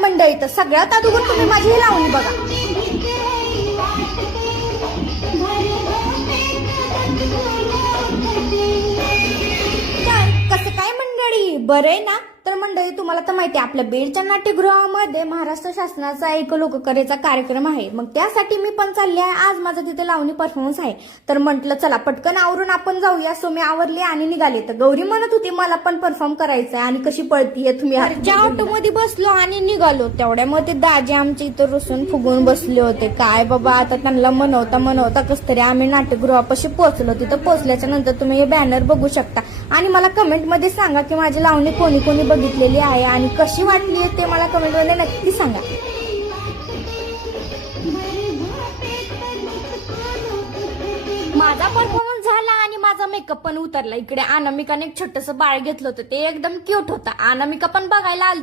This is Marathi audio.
मंडळी, तर सगळ्यात अगोदर तुम्ही माझी ही लावणी बघा. कसं काय मंडळी, बरं आहे ना? तर मंडळी, तुम्हाला तर माहिती आहे आपल्या बीडच्या नाट्यगृहामध्ये महाराष्ट्र शासनाचा एक लोककलेचा कार्यक्रम आहे. मग त्यासाठी मी पण चालली आहे. आज माझा तिथे लावणी परफॉर्मन्स आहे. तर म्हटलं चला पटकन आवरून आपण जाऊया. सो मी आवरली आणि निघाले. तर गौरी म्हणत होती मला पण परफॉर्म करायचं आणि कशी पळतीये तुम्ही. ज्या ऑटोमध्ये बसलो आणि निघालो तेवढ्यामध्ये दाजी आमच्या इथं रुसून फुगून बसले होते. काय बाबा, आता त्यांना मनवता कस तरी आम्ही नाट्यगृहापाशी पोहोचलो. तिथं पोहोचल्याच्या नंतर तुम्ही हे बॅनर बघू शकता आणि मला कमेंटमध्ये सांगा की माझी लावणी कोणी कोणी बघितलेली आहे आणि कशी वाटली ते मला कमेंटमध्ये नक्की सांगा. माझा परफॉर्मन्स झाला आणि माझा मेकअप पण उतरला. इकडे अनामिकाने एक छोटस बाळ घेतलं होतं, ते एकदम क्यूट होतं. अनामिका पण बघायला आली.